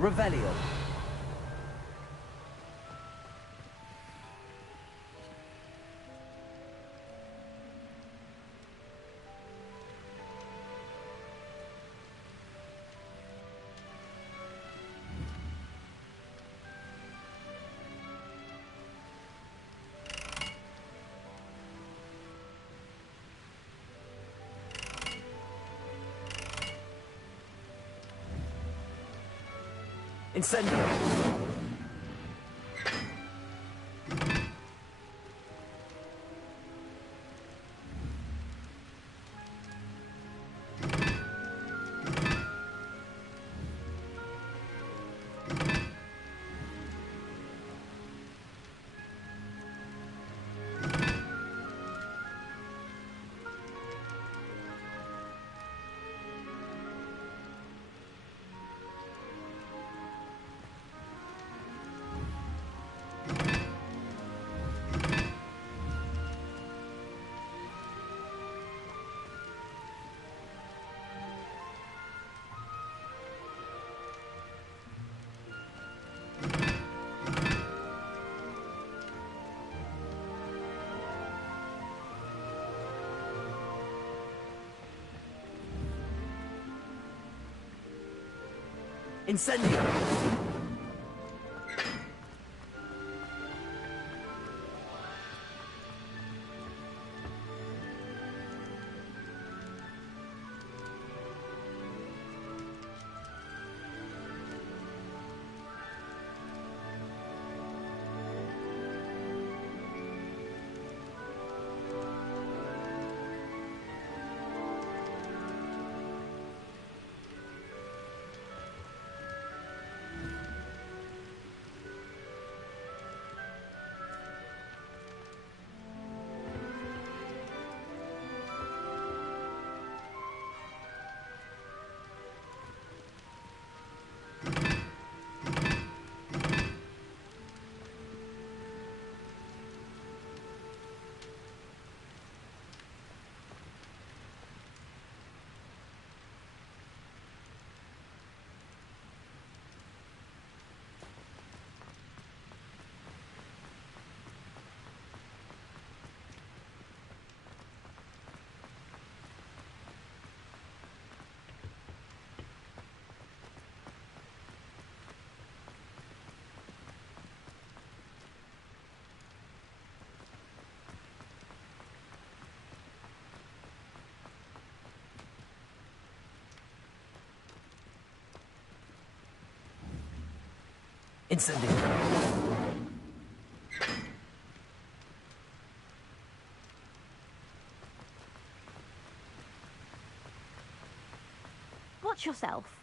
Revelio. Incendio. Incendio. Incendio. Watch yourself.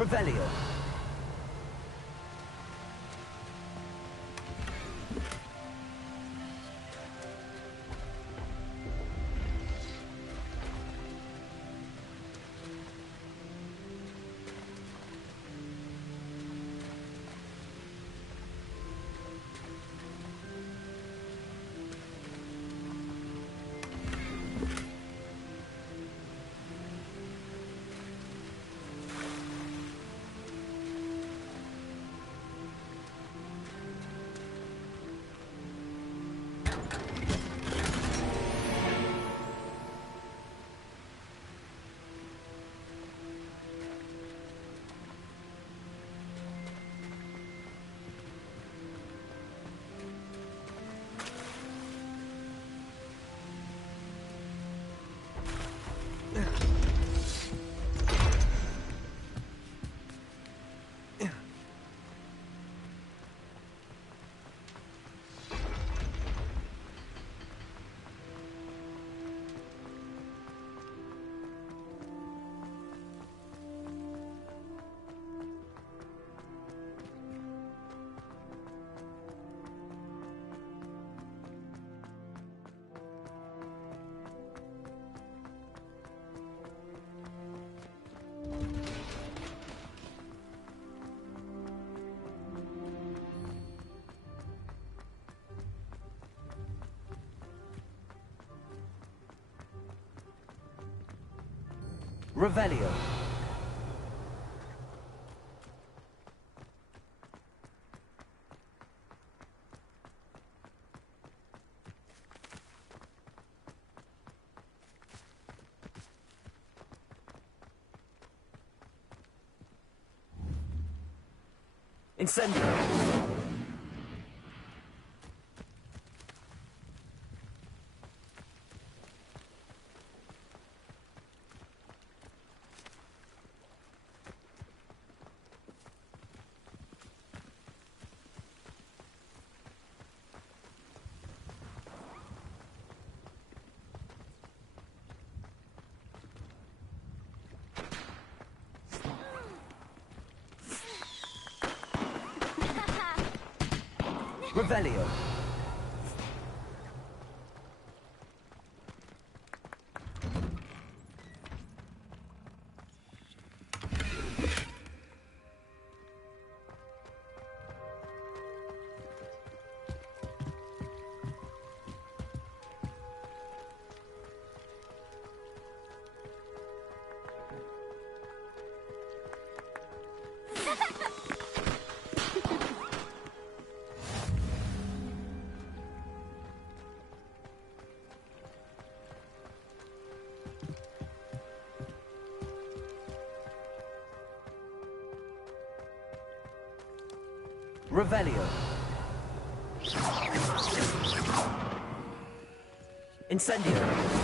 Revelio. Revelio. Incendio. Revelio. Revelio. Incendio.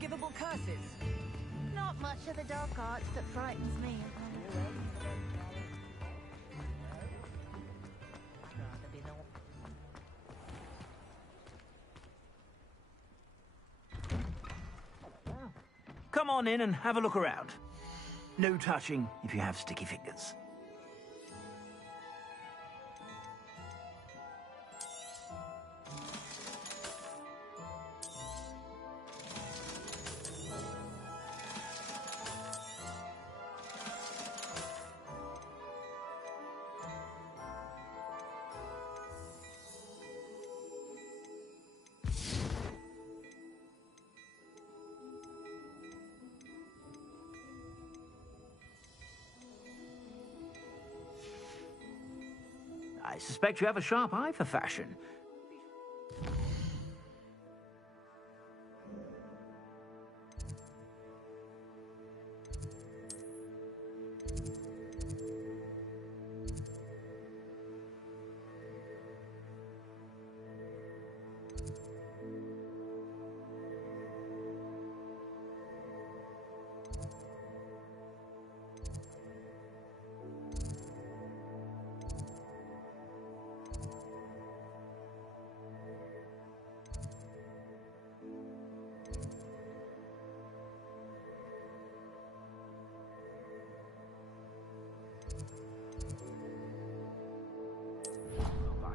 unforgivable curses? Not much of the dark arts that frightens me. Rather be not. Come on in and have a look around. No touching if you have sticky fingers. I suspect you have a sharp eye for fashion.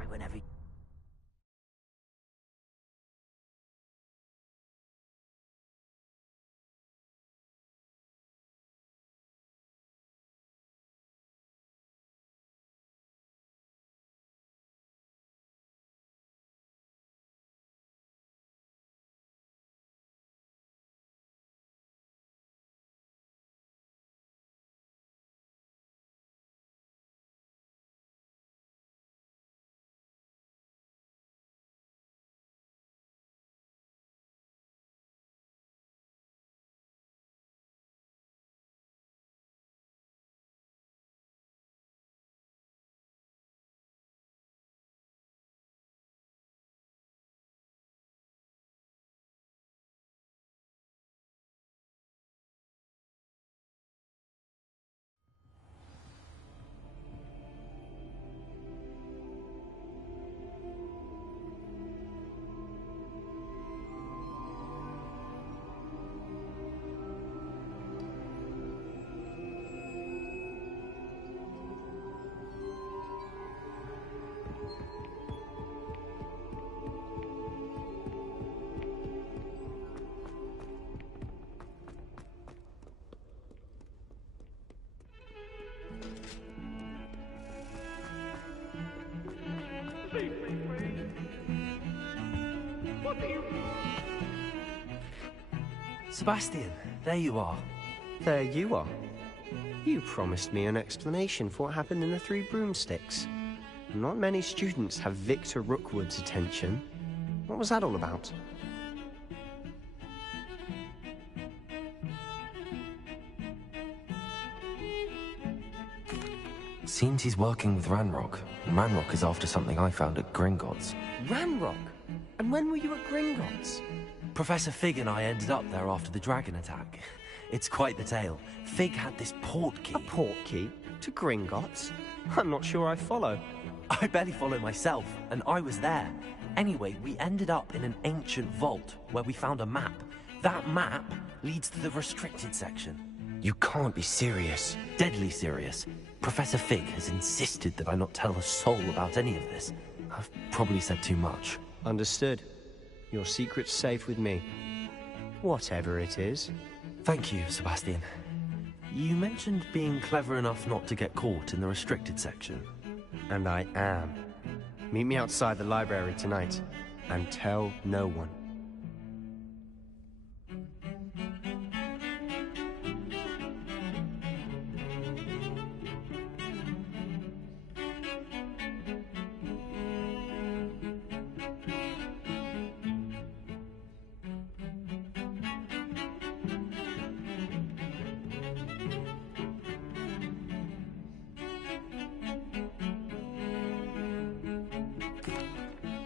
Whenever. Sebastian, there you are. There you are. You promised me an explanation for what happened in the Three Broomsticks. Not many students have Victor Rookwood's attention. What was that all about? Seems he's working with Ranrock. Ranrock is after something I found at Gringotts. Ranrock? And when were you at Gringotts? Professor Fig and I ended up there after the dragon attack. It's quite the tale. Fig had this port key. A port key? To Gringotts? I'm not sure I follow. I barely follow myself, and I was there. Anyway, we ended up in an ancient vault where we found a map. That map leads to the restricted section. You can't be serious. Deadly serious. Professor Fig has insisted that I not tell a soul about any of this. I've probably said too much. Understood. Your secret's safe with me. Whatever it is. Thank you, Sebastian. You mentioned being clever enough not to get caught in the restricted section. And I am. Meet me outside the library tonight, and tell no one.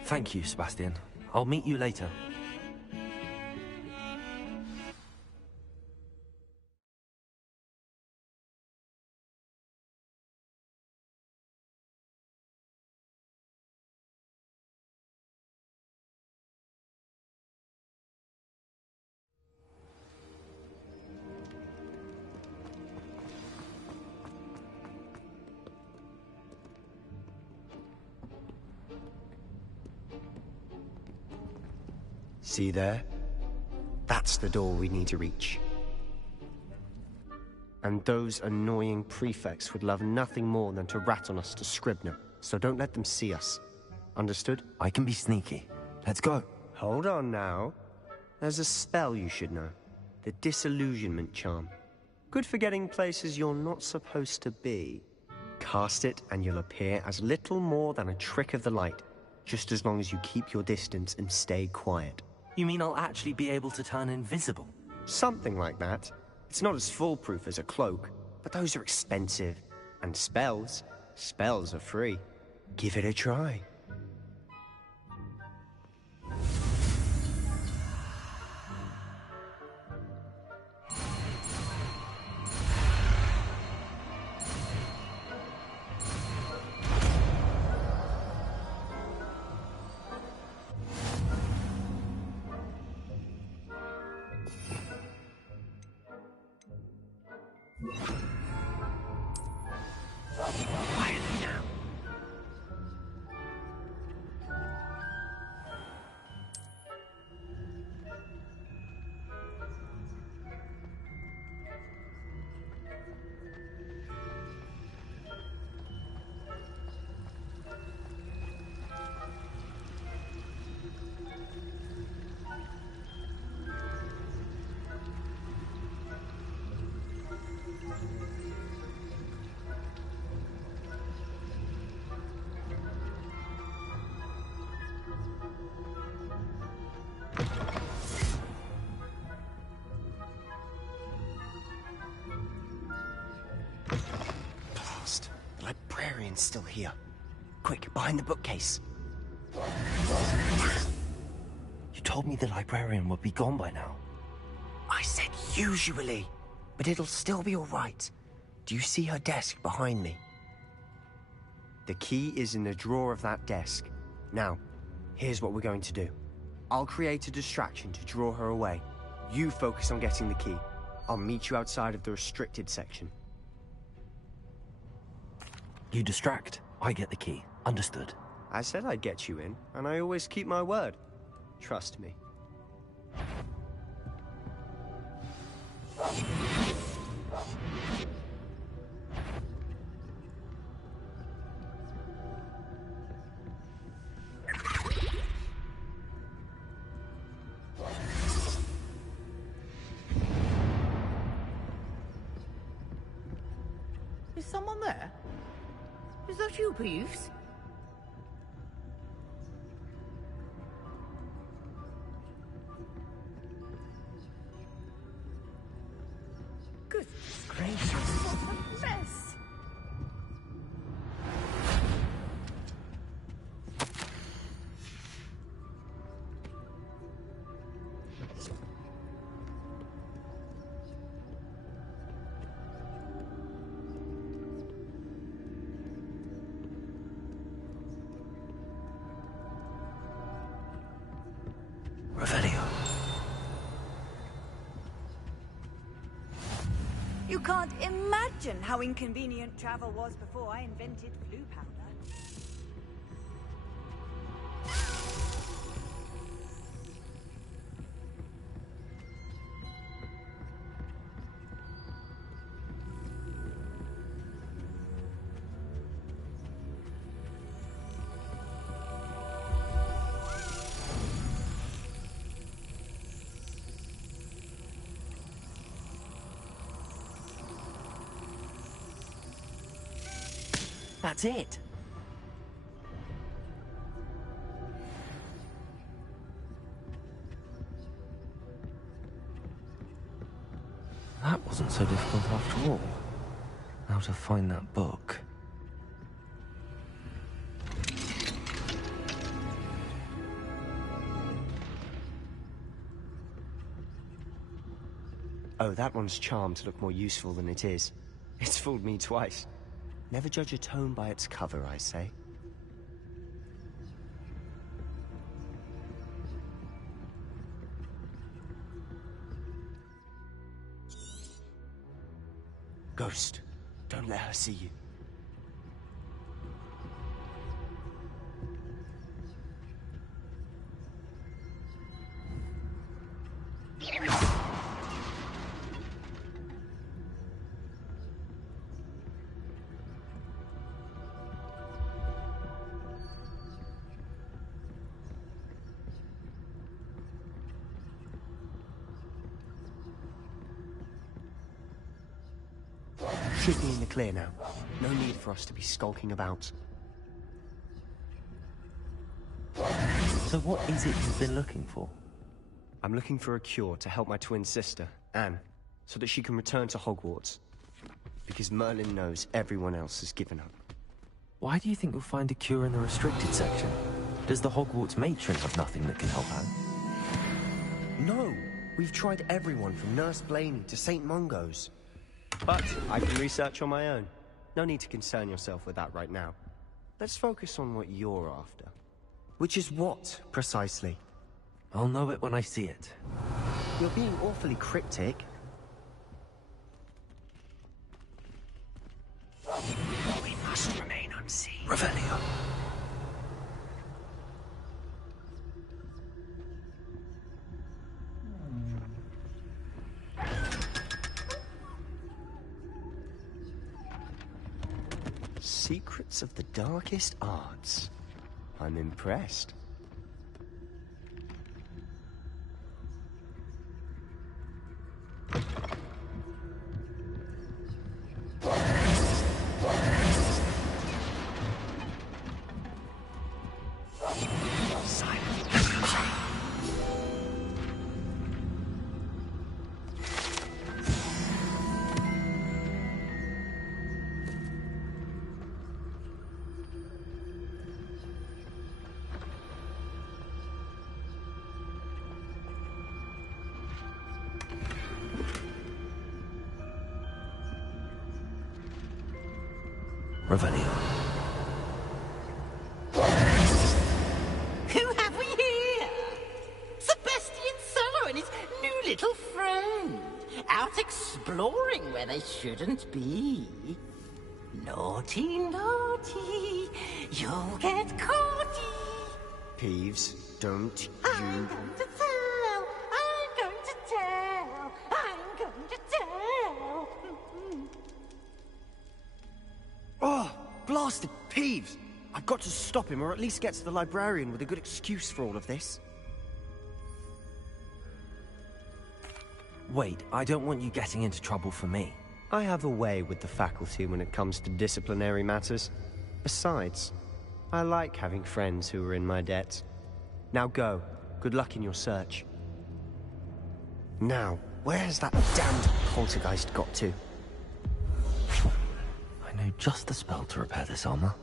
Thank you, Sebastian. I'll meet you later. See there? That's the door we need to reach. And those annoying prefects would love nothing more than to rat on us to Scribner, so don't let them see us. Understood? I can be sneaky. Let's go. Hold on now. There's a spell you should know. The Disillusionment Charm. Good for getting places you're not supposed to be. Cast it and you'll appear as little more than a trick of the light, just as long as you keep your distance and stay quiet. You mean I'll actually be able to turn invisible? Something like that. It's not as foolproof as a cloak, but those are expensive. And spells are free. Give it a try. Still here. Quick, behind the bookcase. You told me the librarian would be gone by now. I said usually, but it'll still be all right. Do you see her desk behind me? The key is in the drawer of that desk. Now, here's what we're going to do. I'll create a distraction to draw her away. You focus on getting the key. I'll meet you outside of the restricted section. You distract, I get the key. Understood. I said I'd get you in, and I always keep my word. Trust me. Is someone there? Is that you, Peeves? Goodness gracious, what a mess! Revelio. You can't imagine how inconvenient travel was before I invented blue powder. That's it. That wasn't so difficult after all. How to find that book. Oh, that one's charmed to look more useful than it is. It's fooled me twice. Never judge a tome by its cover, I say. Ghost, don't let her see you. Should be in the clear now. No need for us to be skulking about. So what is it you've been looking for? I'm looking for a cure to help my twin sister, Anne, so that she can return to Hogwarts. Because Merlin knows everyone else has given up. Why do you think you'll find a cure in the restricted section? Does the Hogwarts matron have nothing that can help out? No! We've tried everyone from Nurse Blaney to St. Mungo's. But I can research on my own. No need to concern yourself with that right now. Let's focus on what you're after. Which is what, precisely? I'll know it when I see it. You're being awfully cryptic. We must remain unseen. Revelio. Secrets of the darkest arts. I'm impressed. Revelio. Who have we here? Sebastian Solo and his new little friend. Out exploring where they shouldn't be. Naughty, naughty. You'll get caughty. Peeves, don't I'm you... going to tell. I'm going to tell. I'm going to tell. Oh, blasted Peeves! I've got to stop him, or at least get to the librarian with a good excuse for all of this. Wait, I don't want you getting into trouble for me. I have a way with the faculty when it comes to disciplinary matters. Besides, I like having friends who are in my debt. Now go. Good luck in your search. Now, where has that damned poltergeist got to? I know just the spell to repair this armor.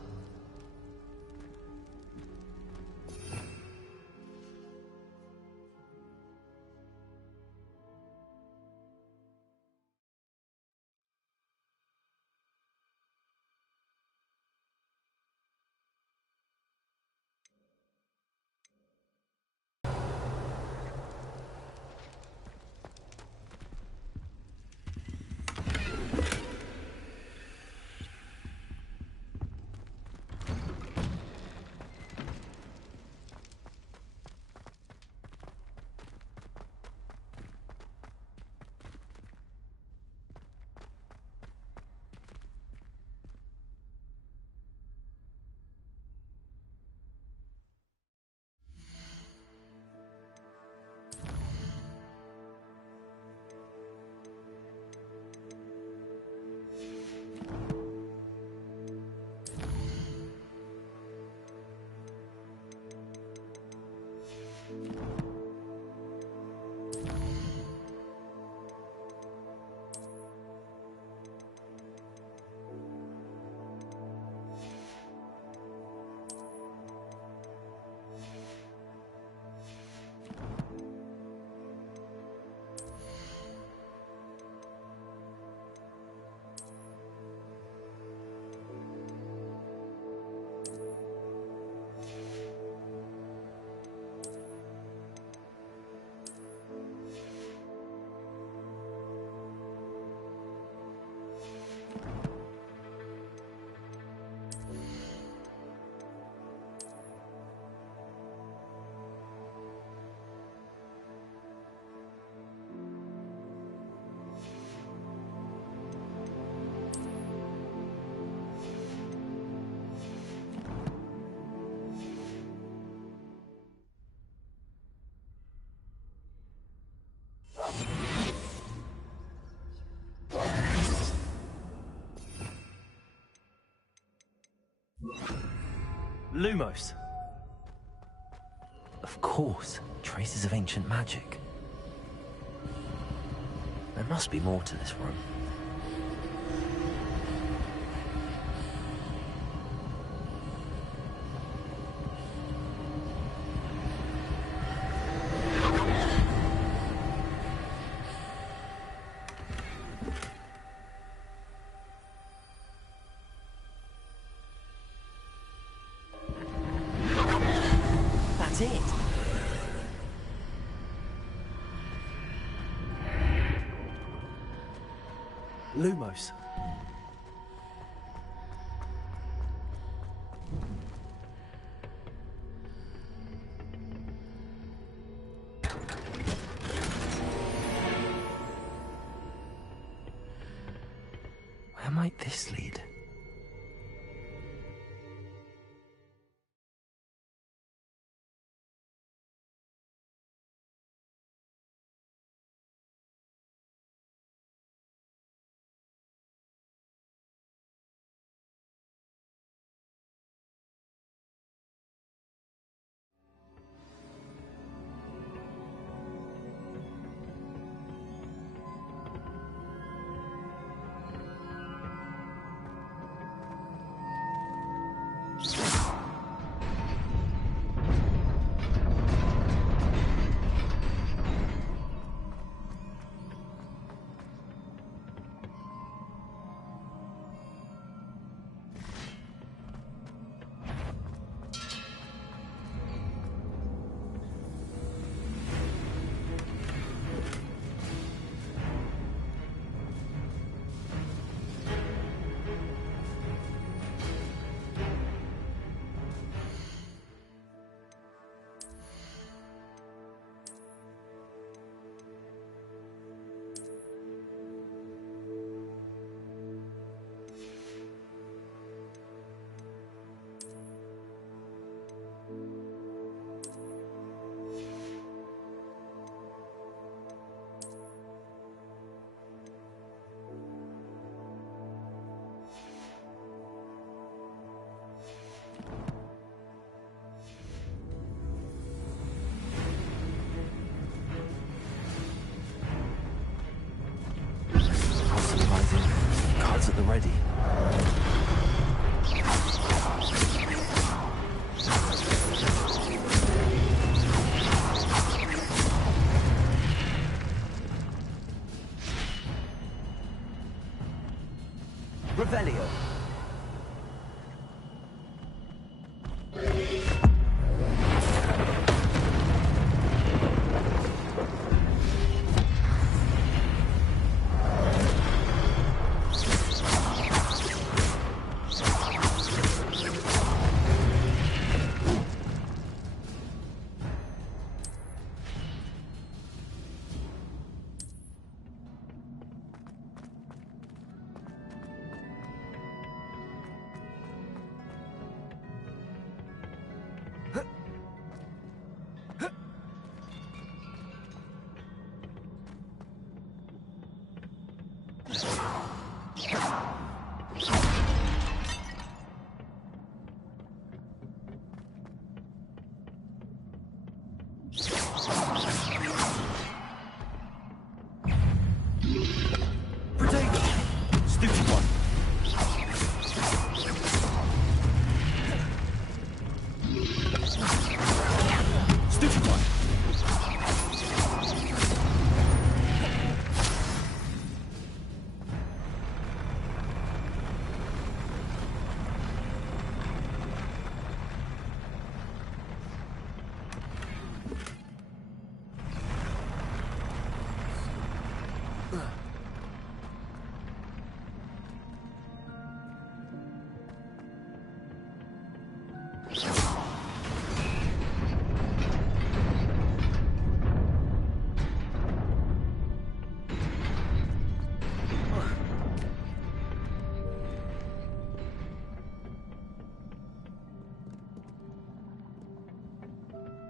Lumos. Of course, traces of ancient magic. There must be more to this room. That's it. Lumos. Where might this lead? Cards at the ready. Revelio.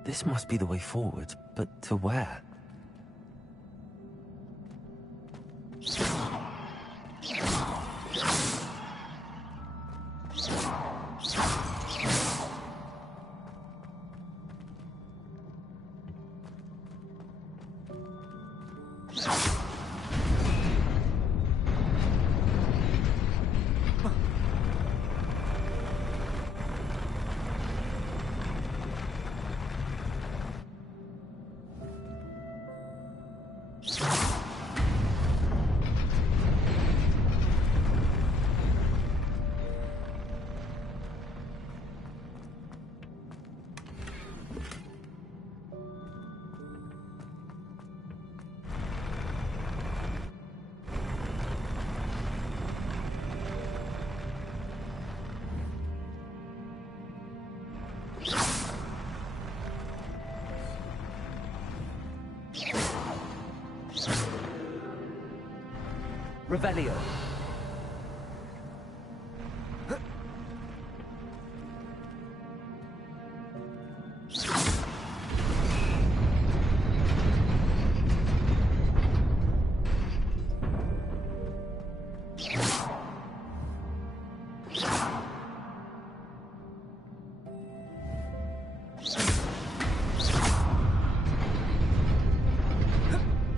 This must be the way forward, but to where? Revelio.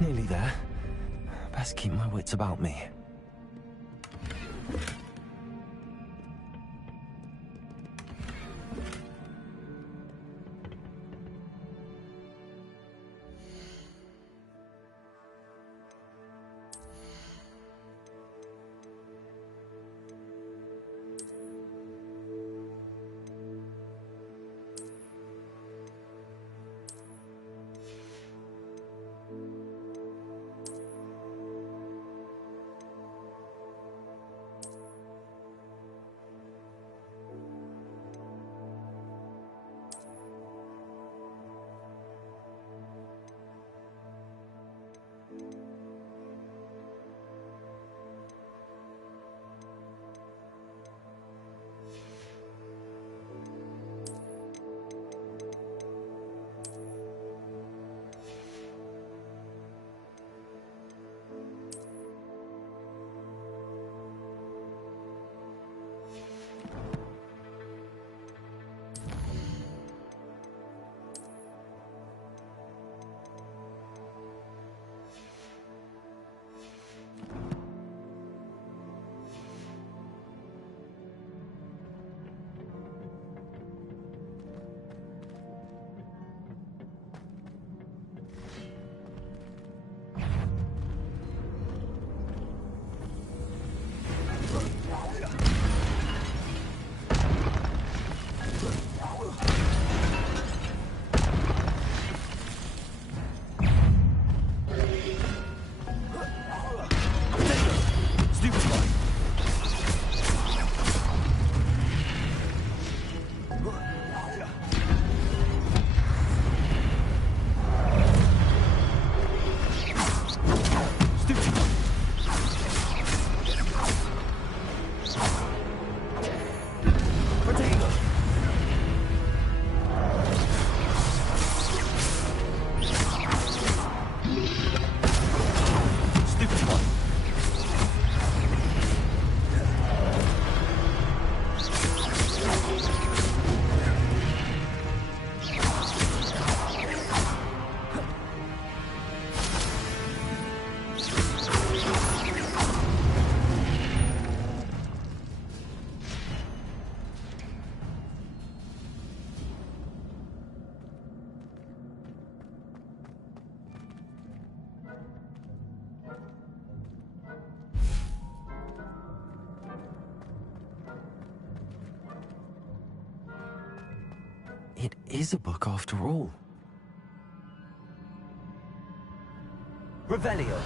Nearly there. Best keep my wits about me. It is a book after all. Revelio.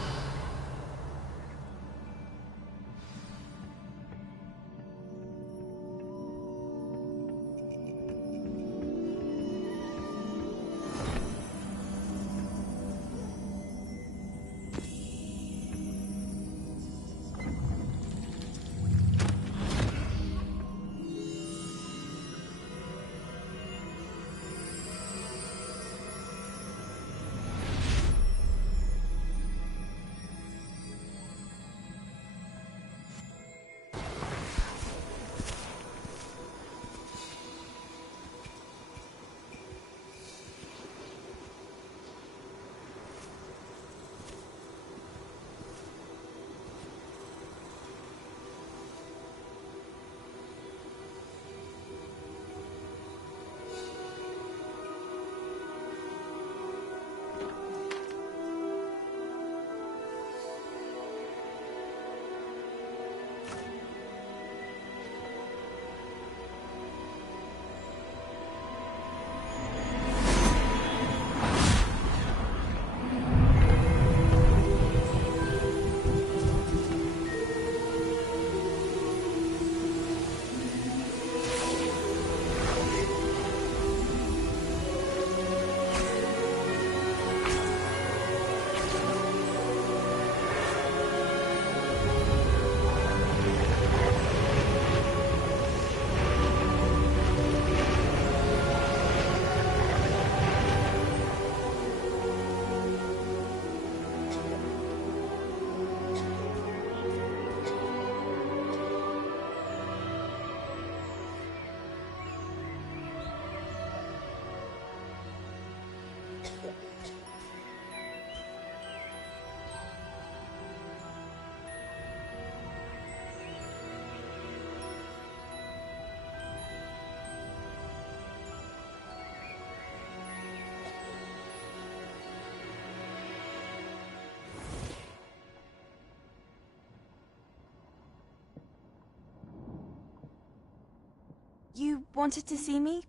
You wanted to see me?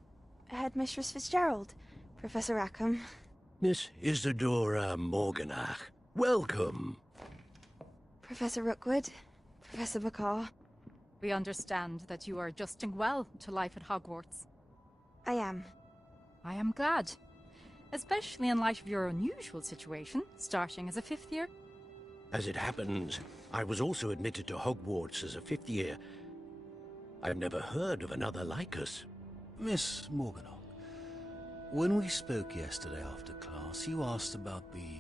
Headmistress Fitzgerald, Professor Rackham. Miss Isadora Morganach, welcome. Professor Rookwood, Professor McCaw. We understand that you are adjusting well to life at Hogwarts. I am. I am glad. Especially in light of your unusual situation, starting as a 5th year. As it happens, I was also admitted to Hogwarts as a 5th year. I've never heard of another like us. Miss Morganach, when we spoke yesterday after class, you asked about the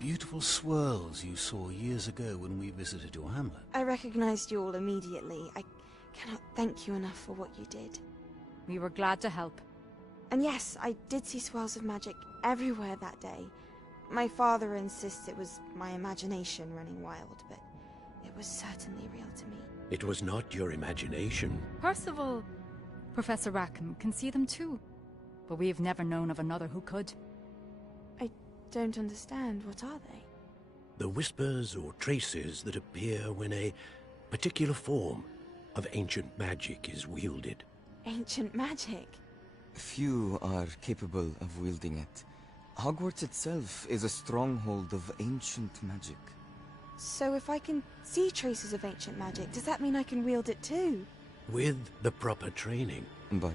beautiful swirls you saw years ago when we visited your hamlet. I recognized you all immediately. I cannot thank you enough for what you did. We were glad to help. And yes, I did see swirls of magic everywhere that day. My father insists it was my imagination running wild, but it was certainly real to me. It was not your imagination. Percival, Professor Rackham can see them too. But we have never known of another who could. I don't understand. What are they? The whispers or traces that appear when a particular form of ancient magic is wielded. Ancient magic? Few are capable of wielding it. Hogwarts itself is a stronghold of ancient magic. So if I can see traces of ancient magic, does that mean I can wield it too? With the proper training. But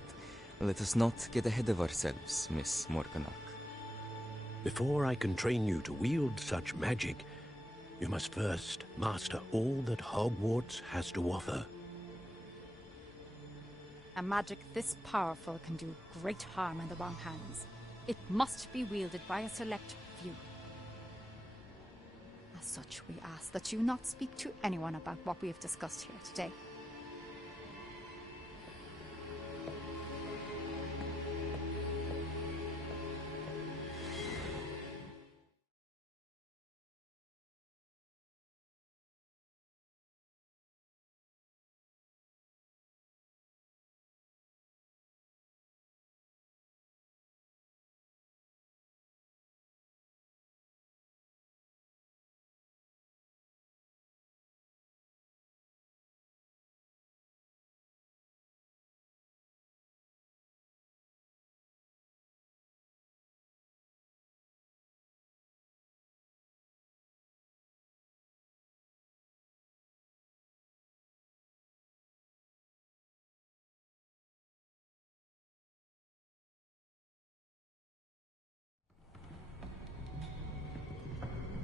let us not get ahead of ourselves, Miss Morganach. Before I can train you to wield such magic, you must first master all that Hogwarts has to offer. A magic this powerful can do great harm in the wrong hands. It must be wielded by a select few. As such, we ask that you not speak to anyone about what we have discussed here today.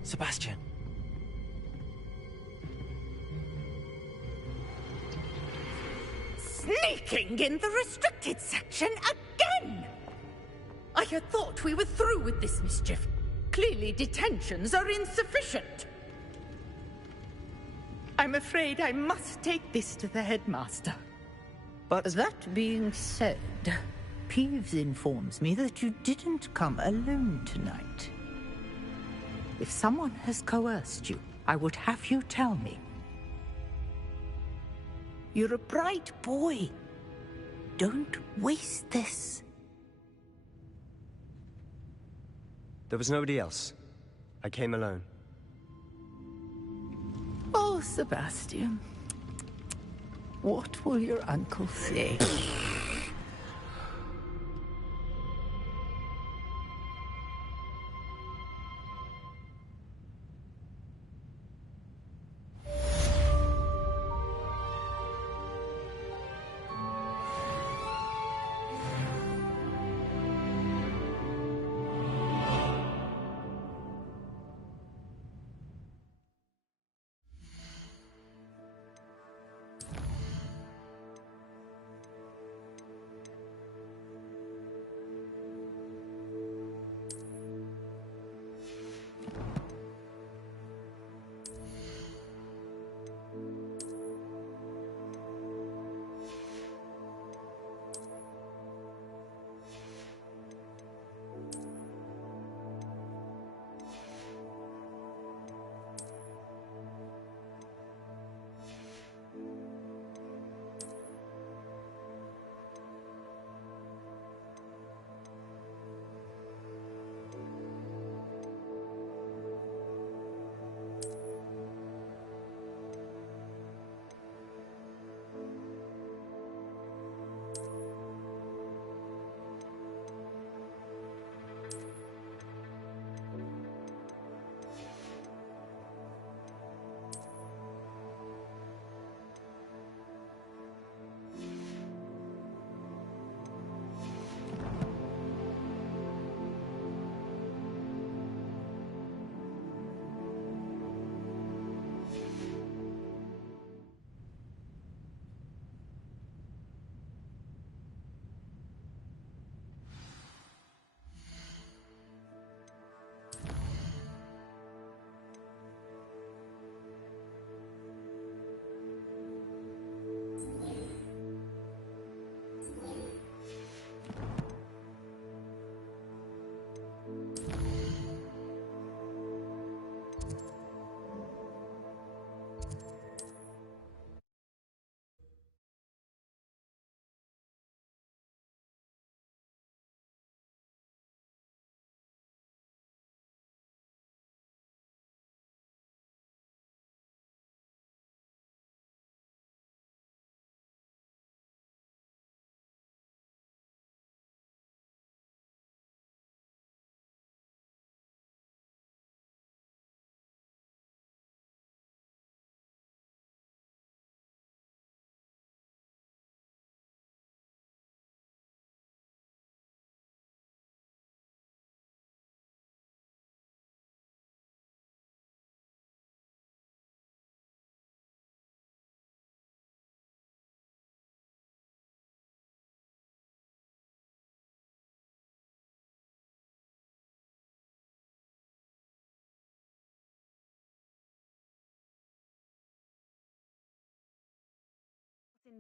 Sebastian. Sneaking in the restricted section again! I had thought we were through with this mischief. Clearly detentions are insufficient. I'm afraid I must take this to the headmaster. But that being said, Peeves informs me that you didn't come alone tonight. If someone has coerced you, I would have you tell me. You're a bright boy. Don't waste this. There was nobody else. I came alone. Oh, Sebastian. What will your uncle say?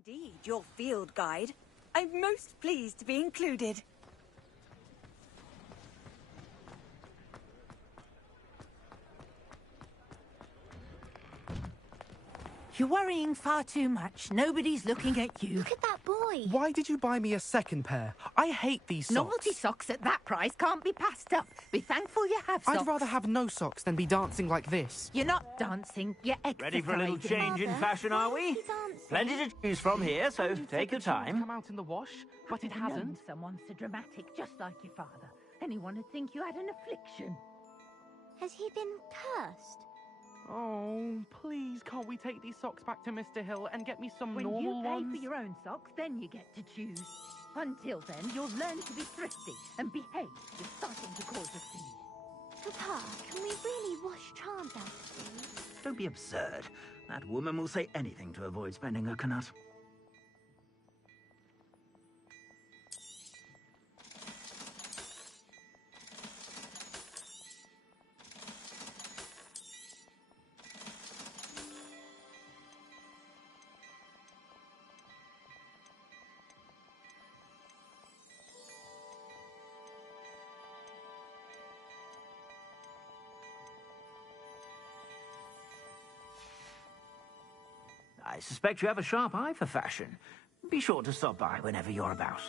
indeed your field guide. I'm most pleased to be included. You're worrying far too much. Nobody's looking at you. Look at that boy. Why did you buy me a second pair? I hate these socks. Novelty socks at that price can't be passed up. Be thankful you have socks. I'd rather have no socks than be dancing like this. You're not dancing, you're exercising. Ready for a little change in fashion, are we? Plenty to choose from here, so take your time. Come out in the wash, but it Known hasn't. someone so dramatic, just like your father. Anyone would think you had an affliction. Has he been cursed? Oh, please, can't we take these socks back to Mr. Hill and get me some When normal you pay ones? for your own socks, then you get to choose. Until then, you'll learn to be thrifty and behave. You're starting to cause a scene. Papa, can we really wash charms out of these? Don't be absurd. That woman will say anything to avoid spending her knut. I suspect you have a sharp eye for fashion. Be sure to stop by whenever you're about.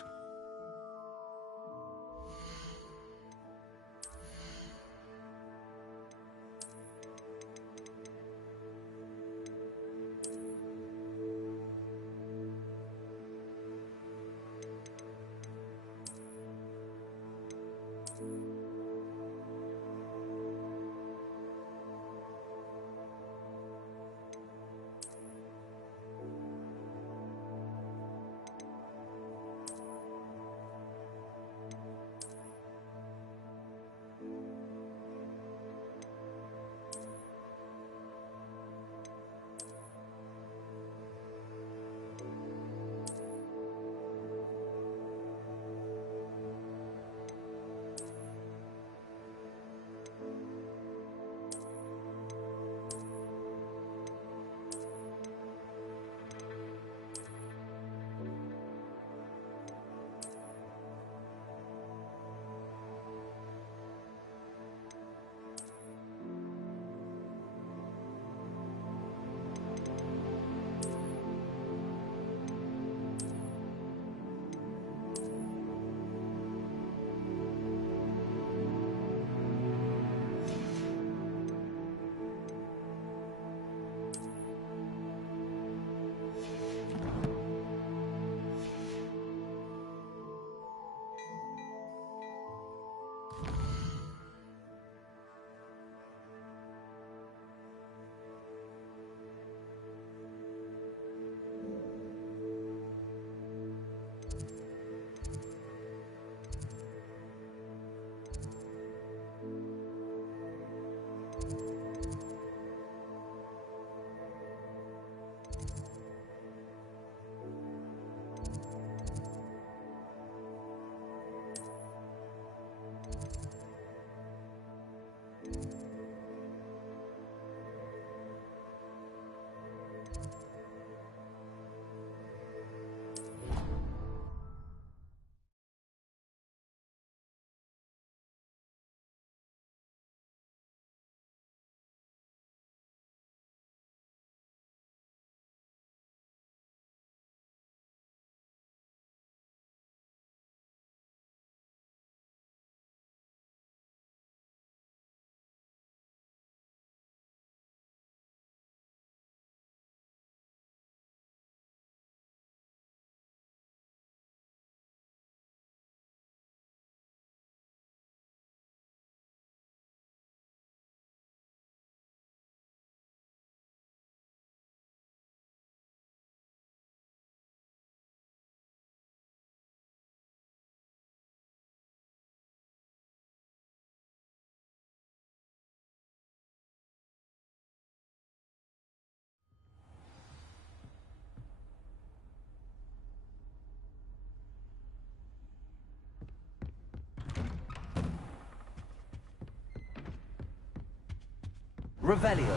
Revelio.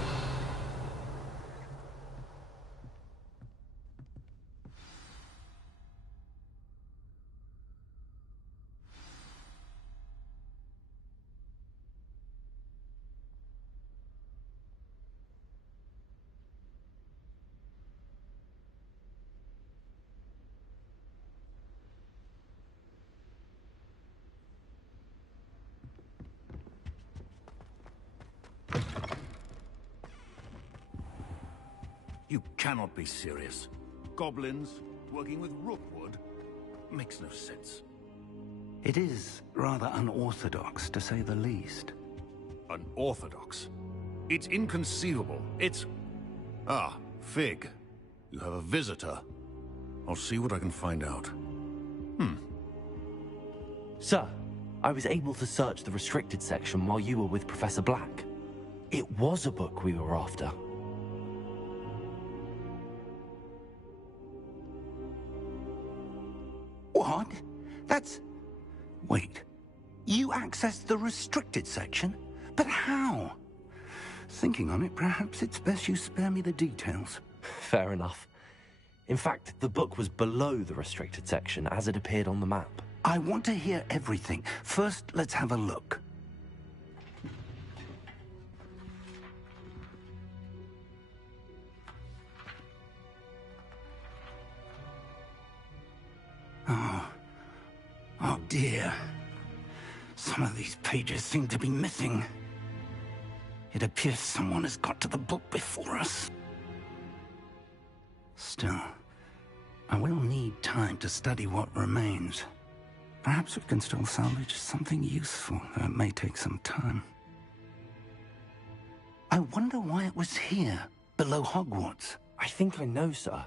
You cannot be serious. Goblins working with rookwood? Makes no sense. It is rather unorthodox, to say the least. Unorthodox? It's inconceivable. It's... Ah, Fig. You have a visitor. I'll see what I can find out. Sir, I was able to search the restricted section while you were with Professor Black. It was a book we were after. What? That's... Wait. You accessed the restricted section? But how? Thinking on it, perhaps it's best you spare me the details. Fair enough. In fact, the book was below the restricted section as it appeared on the map. I want to hear everything. First, let's have a look. Oh dear. Some of these pages seem to be missing. It appears someone has got to the book before us. Still, I will need time to study what remains. Perhaps we can still salvage something useful, though it may take some time. I wonder why it was here, below Hogwarts. I think I know, sir.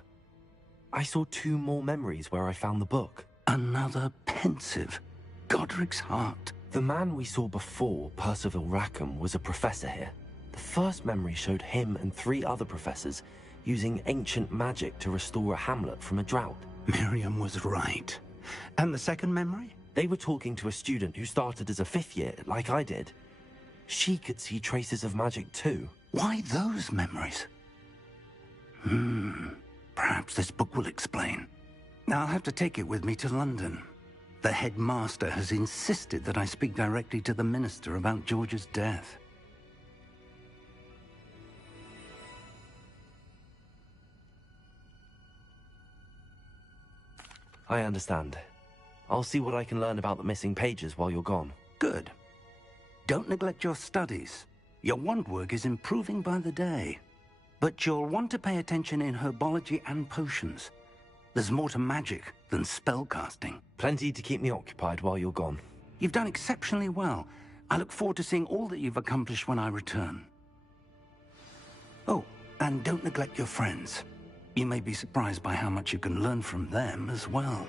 I saw 2 more memories where I found the book. Another pensive. Godric's heart. The man we saw before, Percival Rackham, was a professor here. The first memory showed him and 3 other professors using ancient magic to restore a hamlet from a drought. Miriam was right. And the second memory? They were talking to a student who started as a 5th year, like I did. She could see traces of magic too. Why those memories? Perhaps this book will explain. I'll have to take it with me to London. The headmaster has insisted that I speak directly to the minister about George's death. I understand. I'll see what I can learn about the missing pages while you're gone. Good. Don't neglect your studies. Your wand work is improving by the day. But you'll want to pay attention in herbology and potions. There's more to magic than spellcasting. Plenty to keep me occupied while you're gone. You've done exceptionally well. I look forward to seeing all that you've accomplished when I return. Oh, and don't neglect your friends. You may be surprised by how much you can learn from them as well.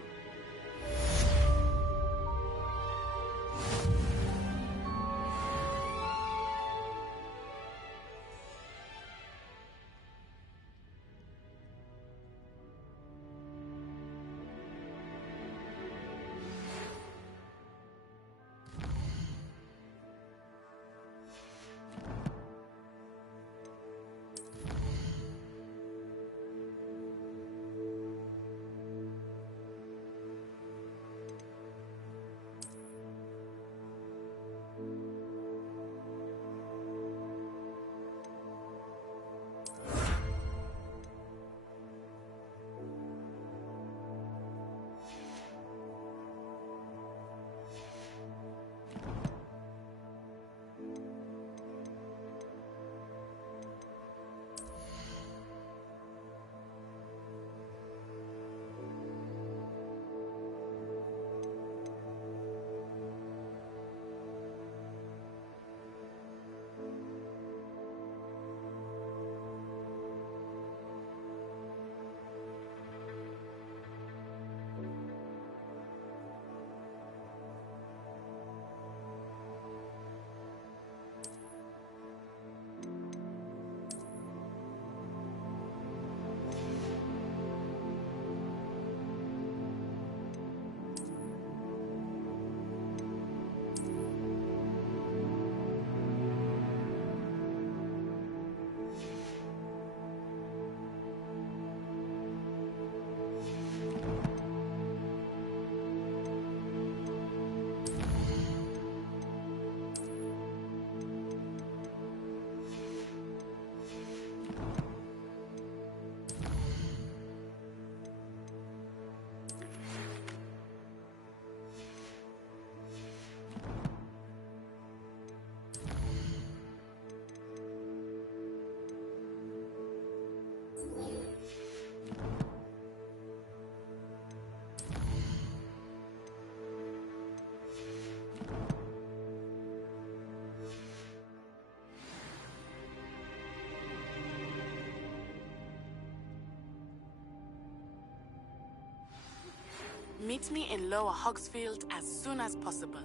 Meet me in Lower Hogsfield as soon as possible.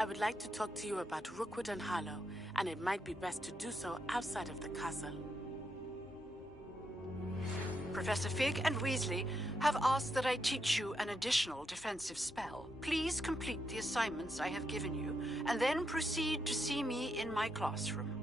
I would like to talk to you about Rookwood and Harlow, and it might be best to do so outside of the castle. Professor Fig and Weasley have asked that I teach you an additional defensive spell. Please complete the assignments I have given you, and then proceed to see me in my classroom.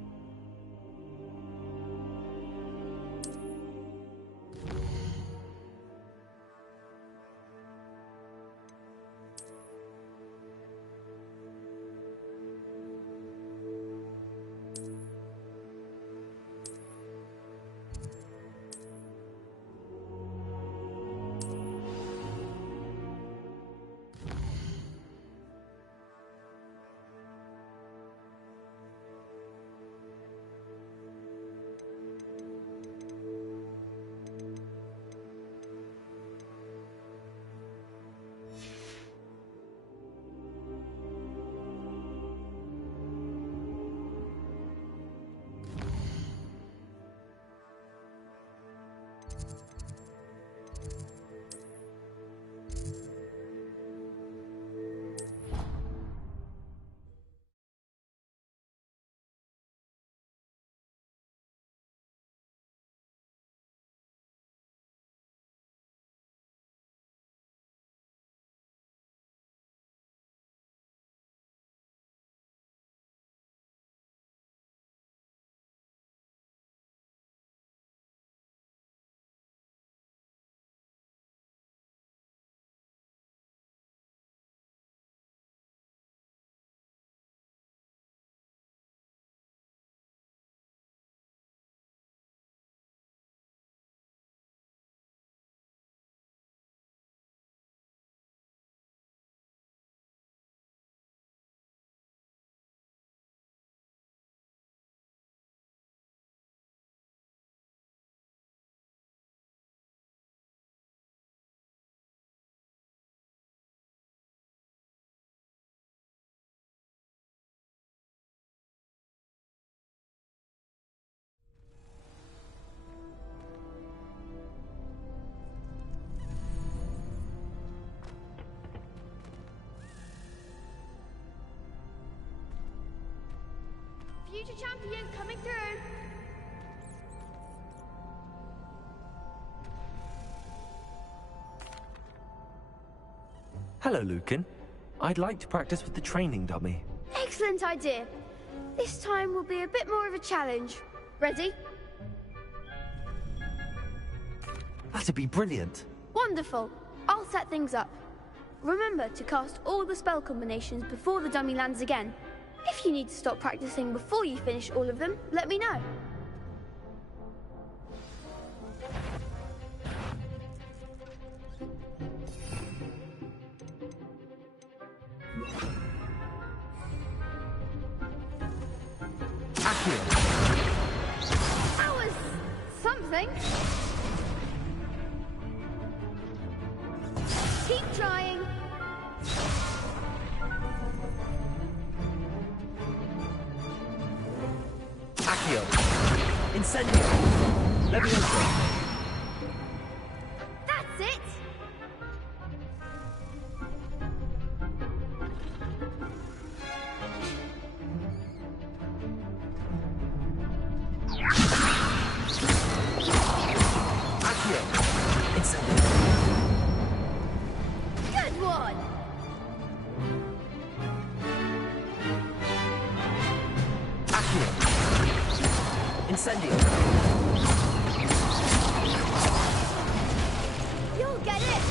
Future champion coming through. Hello, Lucan. I'd like to practice with the training dummy. Excellent idea. This time will be a bit more of a challenge. Ready? That'd be brilliant. Wonderful. I'll set things up. Remember to cast all the spell combinations before the dummy lands again. If you need to stop practicing before you finish all of them, let me know. That was something. Keep trying. Accio. Incendio. Leviosa. That's it. Accio. Incendio. Good one. Accio. Incendio. You'll get it.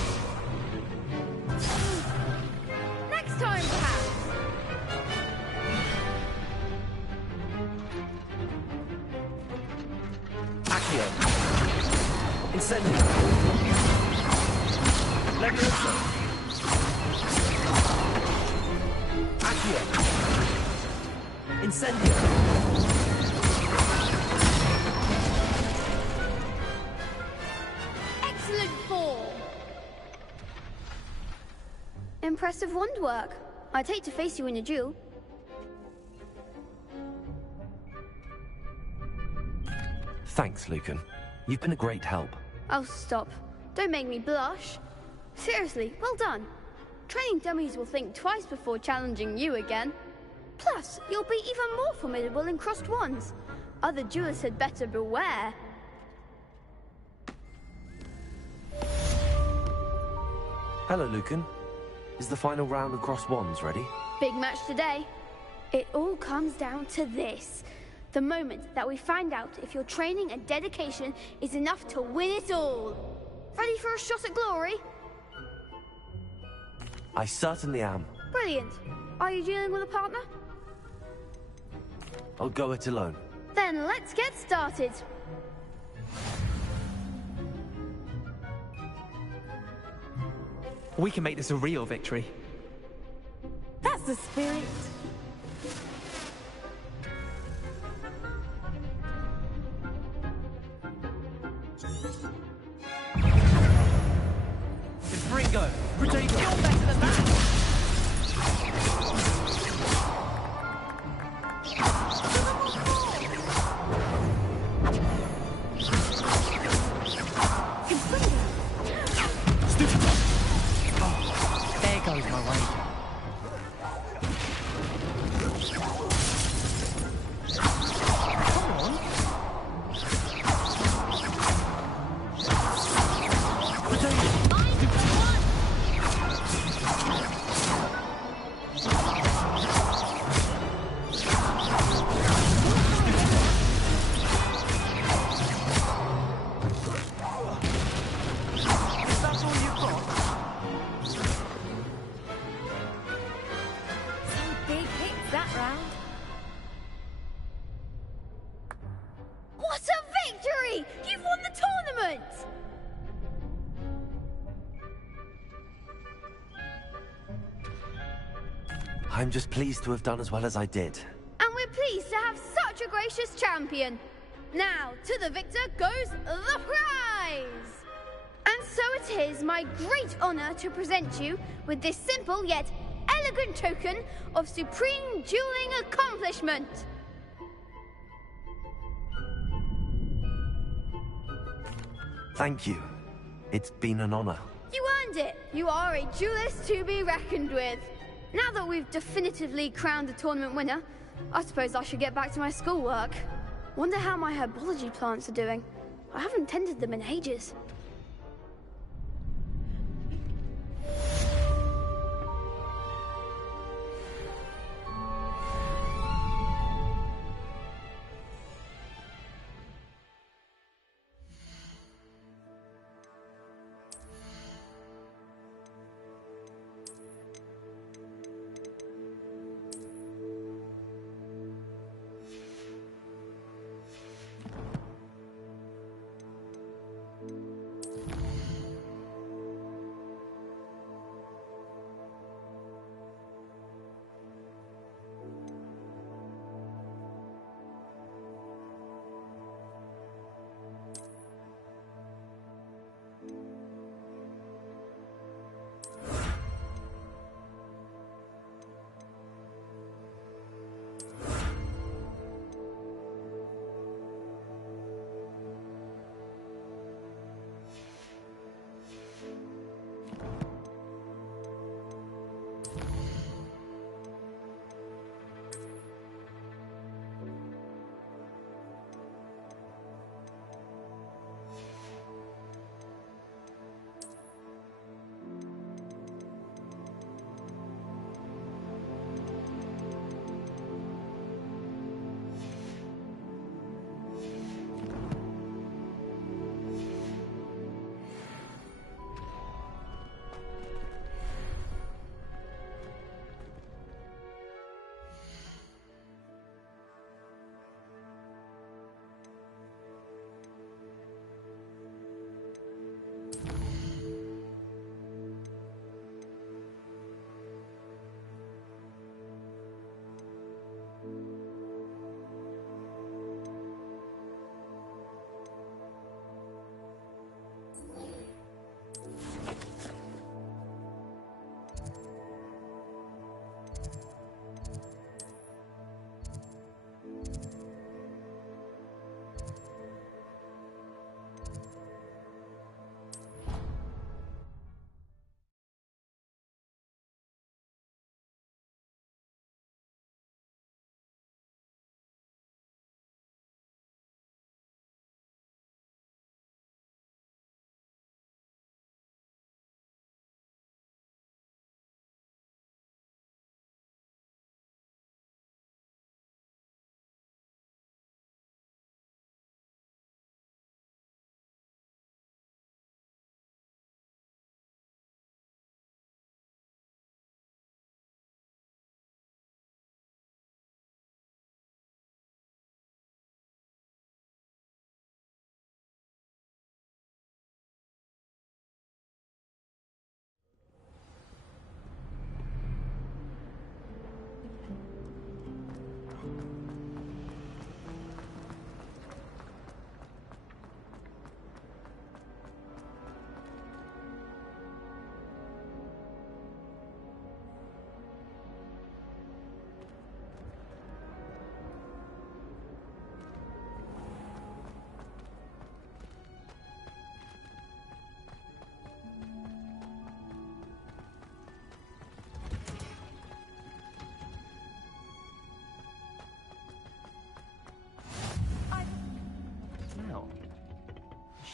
Next time, perhaps. Accio. Incendio. Leviosa. Accio. Incendio. Excellent form. Impressive wand work. I'd hate to face you in a duel. Thanks, Lucan. You've been a great help. Oh, stop. Don't make me blush. Seriously, well done. Training dummies will think twice before challenging you again. Plus, you'll be even more formidable in crossed wands. Other duelists had better beware. Hello, Lucan. Is the final round of crossed wands ready? Big match today. It all comes down to this. The moment that we find out if your training and dedication is enough to win it all. Ready for a shot at glory? I certainly am. Brilliant. Are you dealing with a partner? I'll go it alone. Then let's get started. We can make this a real victory. That's the spirit. Confringo, Rodrigo, you're better than that! There goes my wager. What a victory! You've won the tournament! I'm just pleased to have done as well as I did. And we're pleased to have such a gracious champion. Now, to the victor goes the prize! And so it is my great honor to present you with this simple yet elegant token of supreme dueling accomplishment. Thank you. It's been an honor. You earned it. You are a duelist to be reckoned with. Now that we've definitively crowned the tournament winner, I suppose I should get back to my schoolwork. Wonder how my herbology plants are doing. I haven't tended them in ages.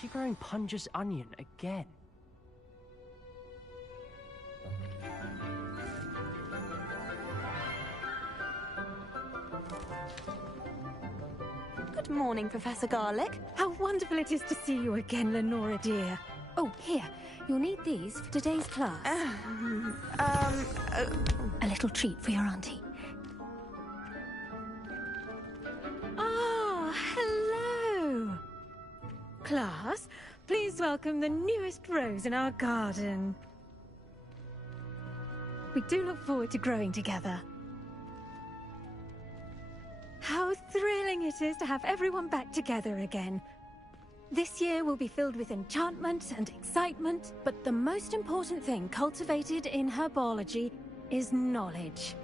she growing Punja's onion again? Good morning, Professor Garlick. How wonderful it is to see you again, Lenora dear. Oh, here. You'll need these for today's class. A little treat for your auntie. Ah, hello. Class, please welcome the newest rose in our garden. We do look forward to growing together. How thrilling it is to have everyone back together again. This year will be filled with enchantment and excitement, but the most important thing cultivated in herbology is knowledge.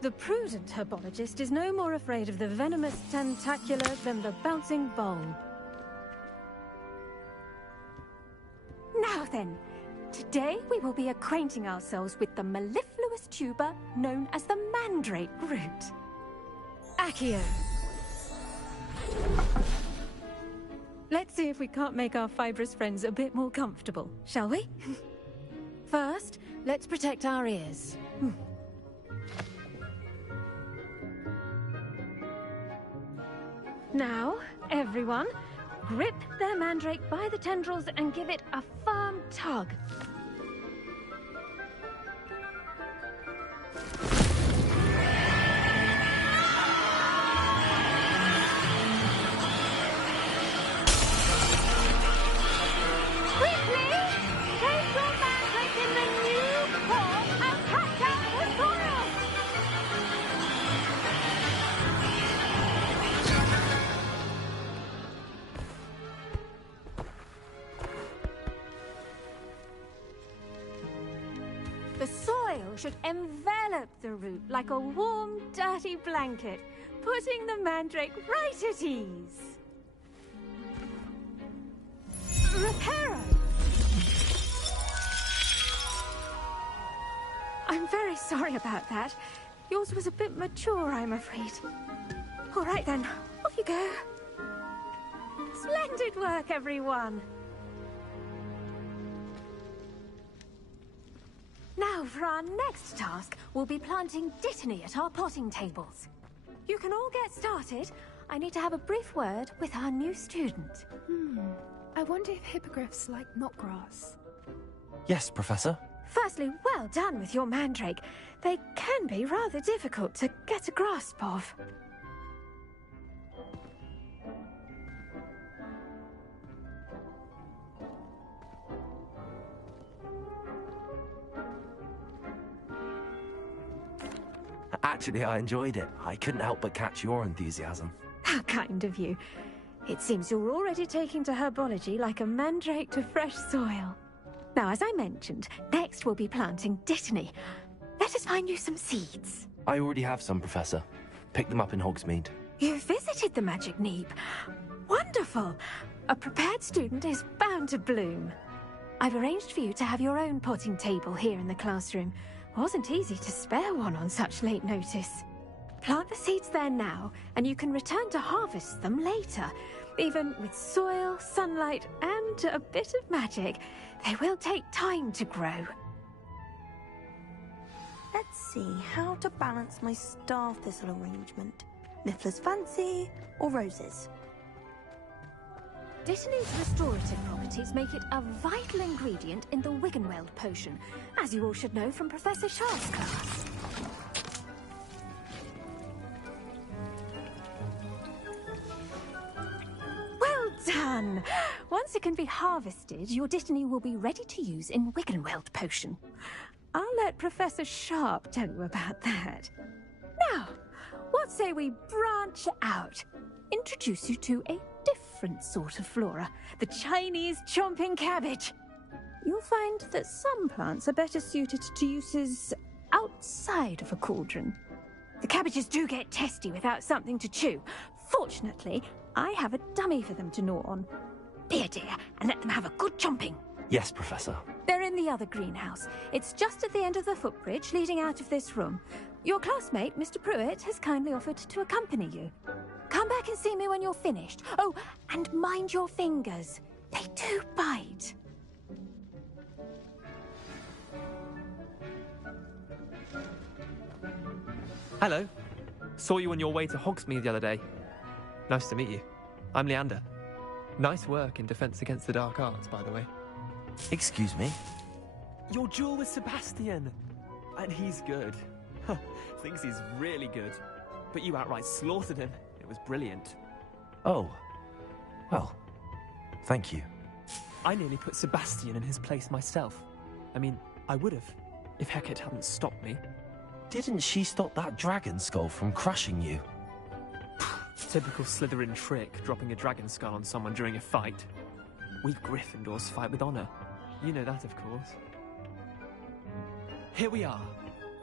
The prudent herbologist is no more afraid of the venomous tentacular than the bouncing vole. Now then, today we will be acquainting ourselves with the mellifluous tuber known as the mandrake root. Accio. Let's see if we can't make our fibrous friends a bit more comfortable, shall we? First, let's protect our ears. Now, everyone, grip their mandrake by the tendrils and give it a firm tug. The soil should envelop the root like a warm, dirty blanket, putting the mandrake right at ease. Reparo! I'm very sorry about that. Yours was a bit mature, I'm afraid. All right then, off you go. Splendid work, everyone. Now, for our next task, we'll be planting dittany at our potting tables. You can all get started. I need to have a brief word with our new student. I wonder if hippogriffs like knotgrass. Yes, Professor. Firstly, well done with your mandrake. They can be rather difficult to get a grasp of. Actually, I enjoyed it. I couldn't help but catch your enthusiasm. How kind of you. It seems you're already taking to herbology like a mandrake to fresh soil. Now, as I mentioned, next we'll be planting dittany. Let us find you some seeds. I already have some, Professor. Picked them up in Hogsmeade. You visited the Magic Neeb. Wonderful! A prepared student is bound to bloom. I've arranged for you to have your own potting table here in the classroom. Wasn't easy to spare one on such late notice. Plant the seeds there now, and you can return to harvest them later. Even with soil, sunlight, and a bit of magic, they will take time to grow. Let's see how to balance my star thistle arrangement. Niffler's fancy or roses? Dittany's restorative properties make it a vital ingredient in the Wiggenweld potion, as you all should know from Professor Sharp's class. Well done! Once it can be harvested, your dittany will be ready to use in Wiggenweld potion. I'll let Professor Sharp tell you about that. Now, what say we branch out? Introduce you to a different sort of flora, the Chinese chomping cabbage. You'll find that some plants are better suited to uses outside of a cauldron. The cabbages do get testy without something to chew. Fortunately, I have a dummy for them to gnaw on. Here, dear, and let them have a good chomping. Yes, Professor. They're in the other greenhouse. It's just at the end of the footbridge leading out of this room. Your classmate, Mr. Pruitt, has kindly offered to accompany you. Come back and see me when you're finished. Oh, and mind your fingers. They do bite. Hello. Saw you on your way to Hogsmeade the other day. Nice to meet you. I'm Leander. Nice work in Defense Against the Dark Arts, by the way. Excuse me? Your duel with Sebastian! And he's good. Thinks he's really good. But you outright slaughtered him. It was brilliant. Oh. Well, thank you. I nearly put Sebastian in his place myself. I mean, I would have, if Hecate hadn't stopped me. Didn't she stop that dragon skull from crushing you? Typical Slytherin trick, dropping a dragon skull on someone during a fight. We Gryffindors fight with honor. You know that, of course. Here we are,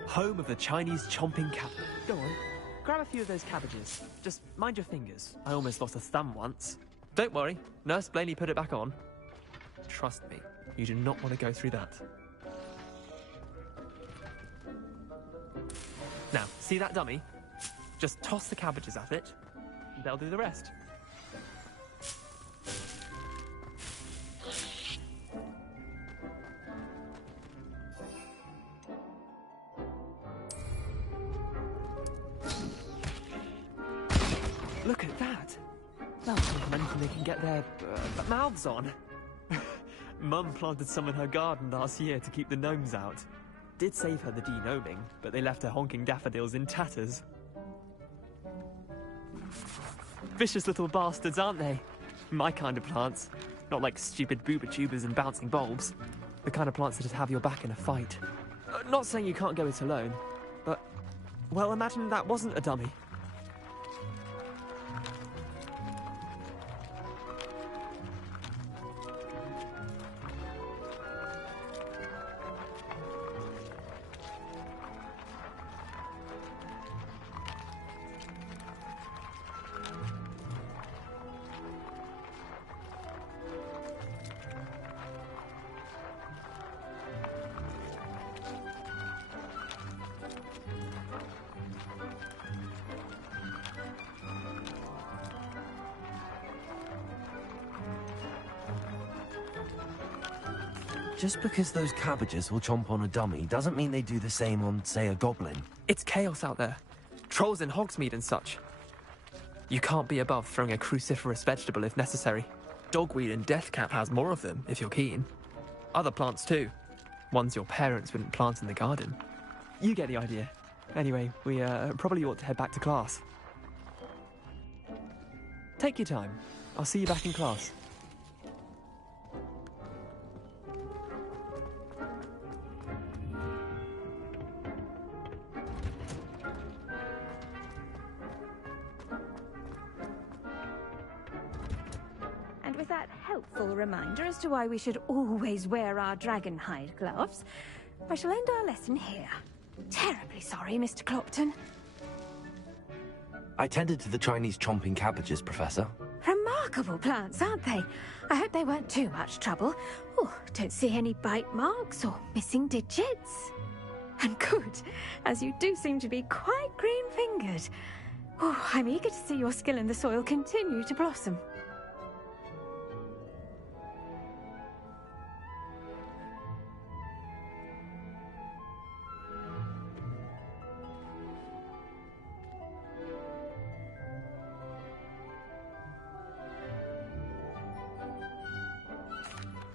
home of the Chinese chomping cabbage. Go on, grab a few of those cabbages. Just mind your fingers. I almost lost a thumb once. Don't worry, Nurse Blaney put it back on. Trust me, you do not want to go through that. Now, see that dummy? Just toss the cabbages at it. They'll do the rest. Look at that! Well, anything they can get their mouths on. Mum planted some in her garden last year to keep the gnomes out. Did save her the de-gnoming, but they left her honking daffodils in tatters. Vicious little bastards, aren't they? My kind of plants. Not like stupid booba tubers and bouncing bulbs. The kind of plants that just have your back in a fight. Not saying you can't go it alone, but... well, imagine that wasn't a dummy. Just because those cabbages will chomp on a dummy doesn't mean they do the same on, say, a goblin. It's chaos out there. Trolls in Hogsmeade and such. You can't be above throwing a cruciferous vegetable if necessary. Dogweed and deathcap has more of them, if you're keen. Other plants too. Ones your parents wouldn't plant in the garden. You get the idea. Anyway, we probably ought to head back to class. Take your time. I'll see you back in class. And with that helpful reminder as to why we should always wear our dragonhide gloves, I shall end our lesson here. Terribly sorry, Mr. Clopton. I tended to the Chinese chomping cabbages, Professor. Remarkable plants, aren't they? I hope they weren't too much trouble. Oh, don't see any bite marks or missing digits. And good, as you do seem to be quite green-fingered. Oh, I'm eager to see your skill in the soil continue to blossom.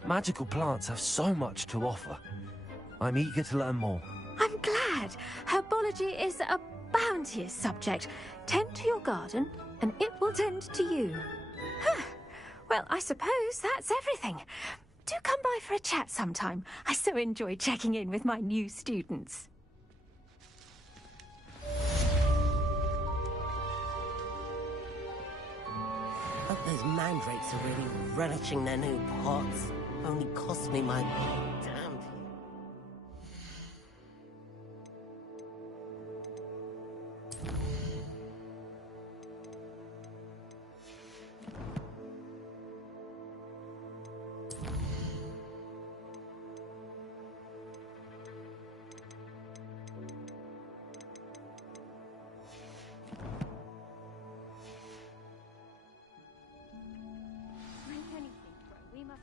Magical plants have so much to offer. I'm eager to learn more. I'm glad. Herbology is a bounteous subject. Tend to your garden, and it will tend to you. Huh. Well, I suppose that's everything. Do come by for a chat sometime. I so enjoy checking in with my new students. Hope those mandrakes are really relishing their new pots. Only cost me my damn. Make anything, we must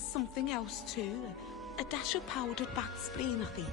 was something else too. A dash of powdered bat spleen, I think.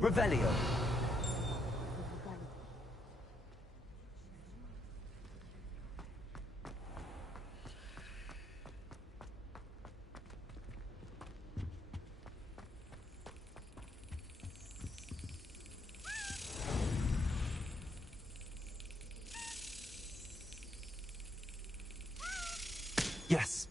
Revelio. Yes.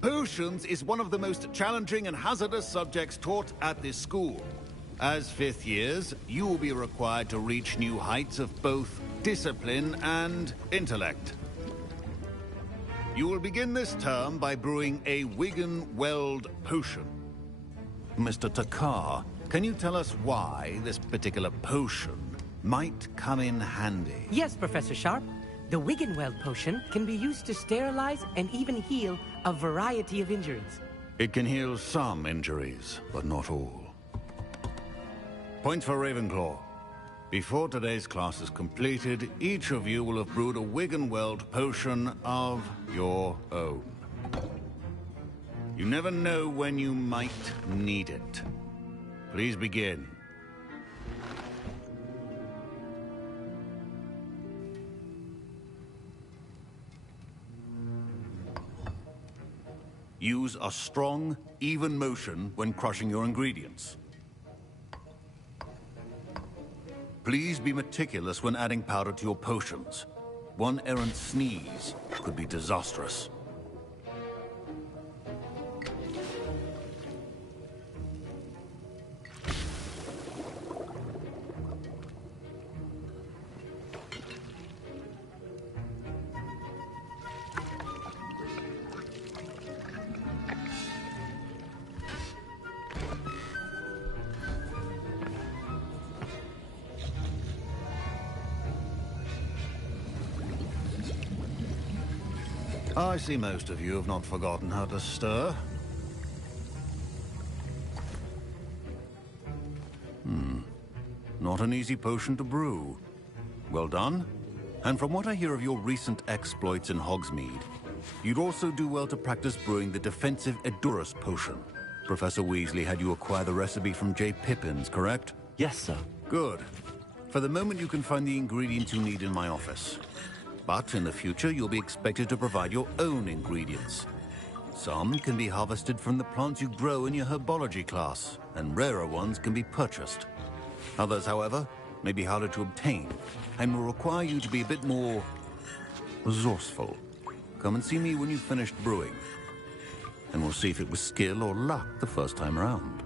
Potions is one of the most challenging and hazardous subjects taught at this school. As fifth years, you will be required to reach new heights of both discipline and intellect. You will begin this term by brewing a Wiggenweld potion. Mr. Takar, can you tell us why this particular potion might come in handy? Yes, Professor Sharp. The Wiggenweld potion can be used to sterilize and even heal a variety of injuries. It can heal some injuries, but not all. Points for Ravenclaw. Before today's class is completed, each of you will have brewed a Wiggenweld potion of your own. You never know when you might need it. Please begin. Use a strong, even motion when crushing your ingredients. Please be meticulous when adding powder to your potions. One errant sneeze could be disastrous. I see most of you have not forgotten how to stir. Not an easy potion to brew. Well done. And from what I hear of your recent exploits in Hogsmeade, you'd also do well to practice brewing the defensive Edurus potion. Professor Weasley had you acquire the recipe from J. Pippins, correct? Yes, sir. Good. For the moment, you can find the ingredients you need in my office. But in the future, you'll be expected to provide your own ingredients. Some can be harvested from the plants you grow in your herbology class, and rarer ones can be purchased. Others, however, may be harder to obtain, and will require you to be a bit more resourceful. Come and see me when you've finished brewing, and we'll see if it was skill or luck the first time around.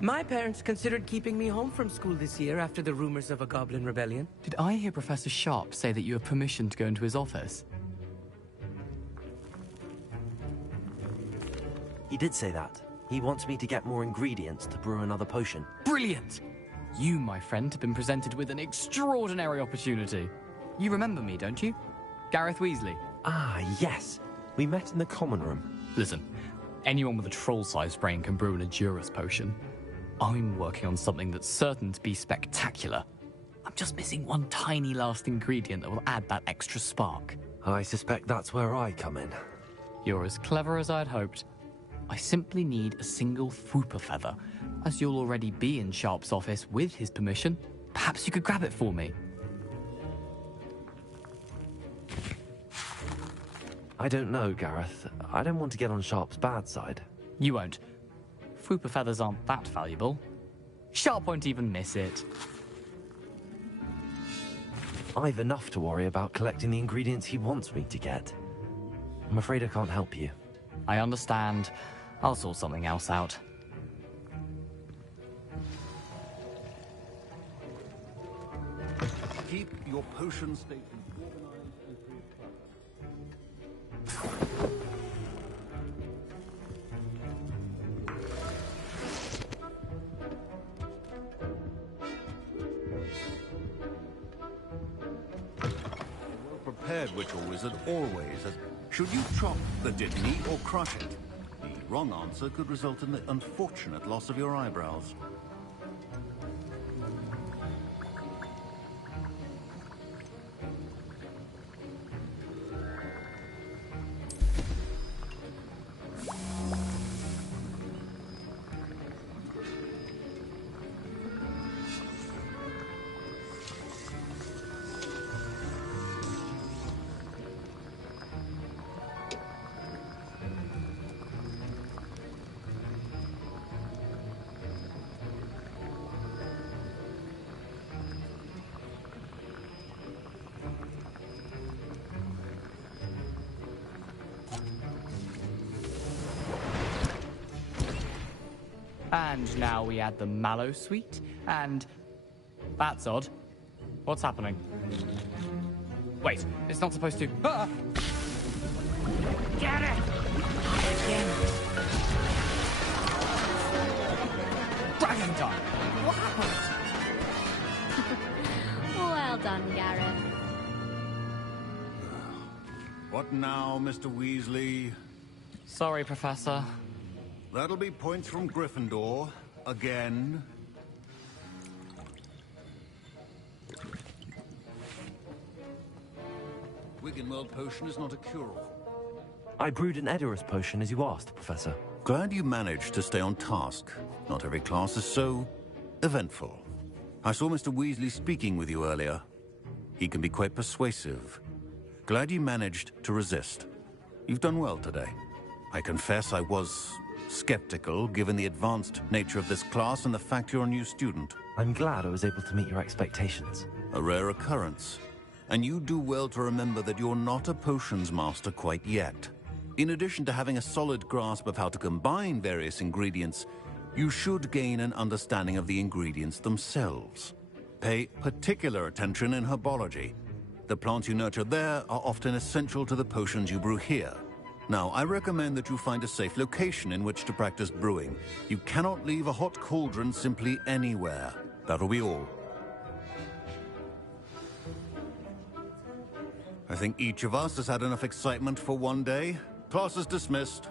My parents considered keeping me home from school this year after the rumors of a goblin rebellion. Did I hear Professor Sharp say that you have permission to go into his office? He did say that. He wants me to get more ingredients to brew another potion. Brilliant! You, my friend, have been presented with an extraordinary opportunity. You remember me, don't you? Gareth Weasley. Ah, yes. We met in the common room. Listen, anyone with a troll-sized brain can brew an Edurus potion. I'm working on something that's certain to be spectacular. I'm just missing one tiny last ingredient that will add that extra spark. I suspect that's where I come in. You're as clever as I'd hoped. I simply need a single Fwooper feather. As you'll already be in Sharp's office with his permission, perhaps you could grab it for me. I don't know, Gareth. I don't want to get on Sharp's bad side. You won't. Fwooper feathers aren't that valuable. Sharp won't even miss it. I've enough to worry about collecting the ingredients he wants me to get. I'm afraid I can't help you. I understand. I'll sort something else out. Keep your potion stations organized and free of clutter. Well-prepared witch or wizard always has... Should you chop the Dittany or crush it? The wrong answer could result in the unfortunate loss of your eyebrows. And now we add the mallow sweet, and... That's odd. What's happening? Wait, it's not supposed to... Ah! Get it! Again. Dragon time! What happened? Well done, Gareth. What now, Mr. Weasley? Sorry, Professor. That'll be points from Gryffindor. Again. Wiggenweld potion is not a cure-all. I brewed an Edurus potion as you asked, Professor. Glad you managed to stay on task. Not every class is so eventful. I saw Mr. Weasley speaking with you earlier. He can be quite persuasive. Glad you managed to resist. You've done well today. I confess I was skeptical, given the advanced nature of this class and the fact you're a new student. I'm glad I was able to meet your expectations. A rare occurrence. And you do well to remember that you're not a potions master quite yet. In addition to having a solid grasp of how to combine various ingredients, you should gain an understanding of the ingredients themselves. Pay particular attention in herbology. The plants you nurture there are often essential to the potions you brew here. Now, I recommend that you find a safe location in which to practice brewing. You cannot leave a hot cauldron simply anywhere. That'll be all. I think each of us has had enough excitement for one day. Class is dismissed.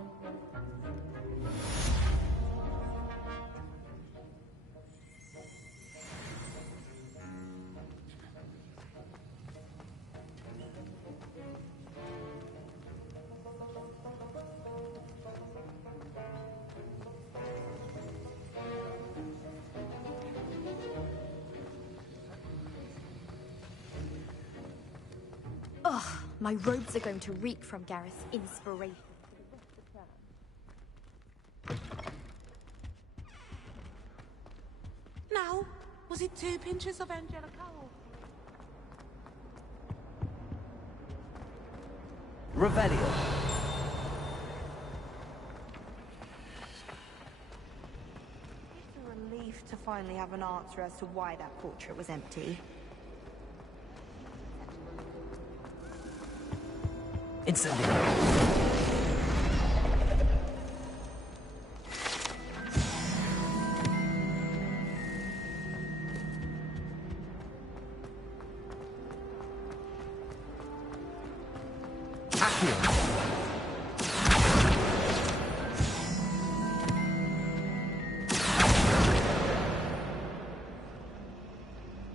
Ugh, my robes are going to reek from Gareth's inspiration. Now, was it 2 pinches of Angelical? Revelio. It's a relief to finally have an answer as to why that portrait was empty. Incendio.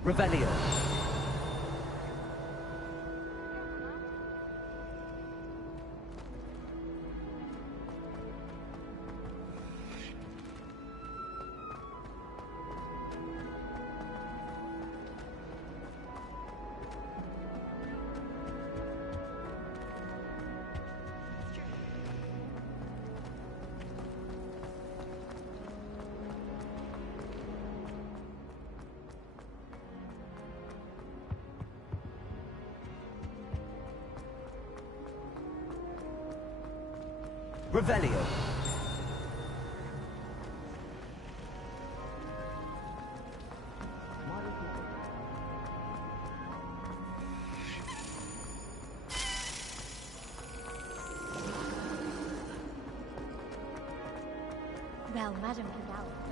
Revelio. Revelio. Well, Madam Hidalgo.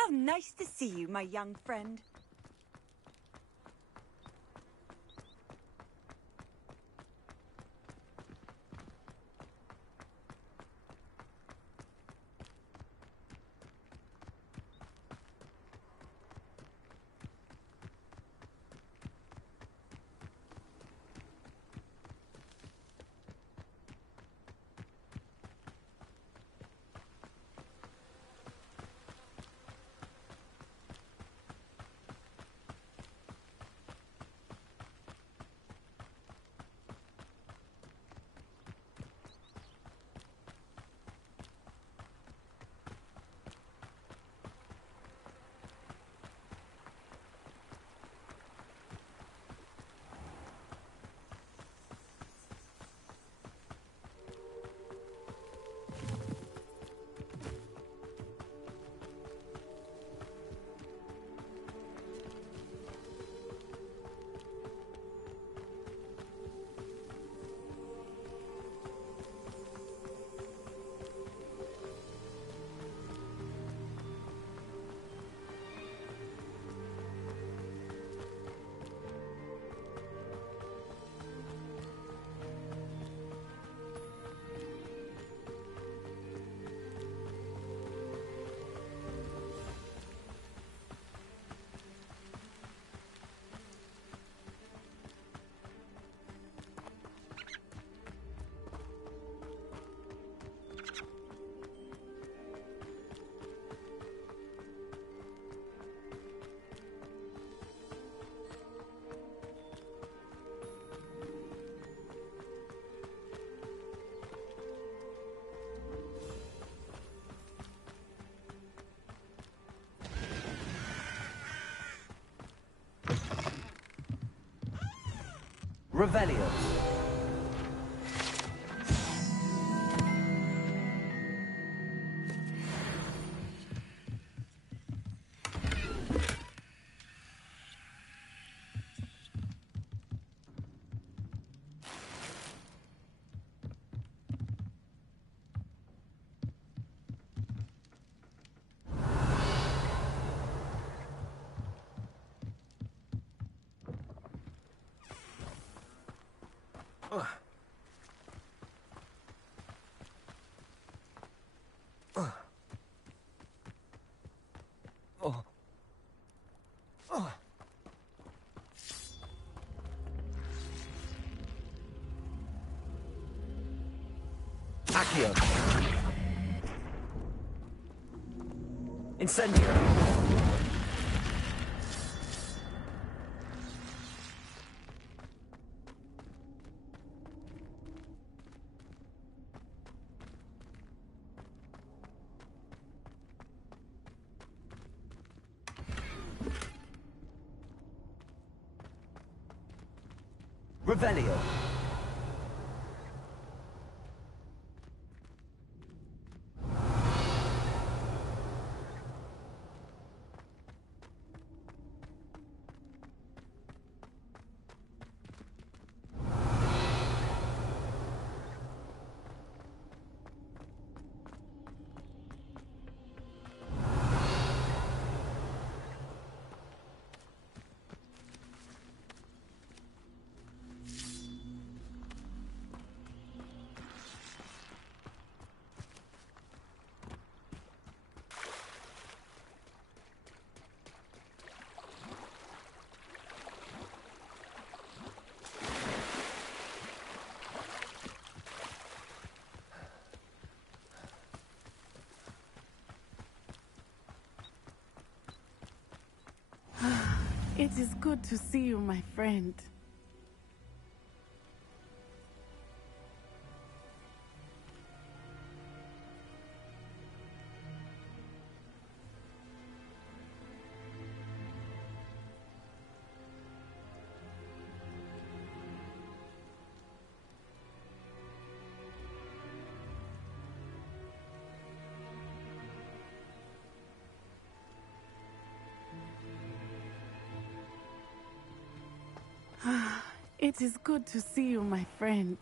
How nice to see you, my young friend. Revelio. Accio. Incendio. Revelio. It is good to see you, my friend. It is good to see you, my friend.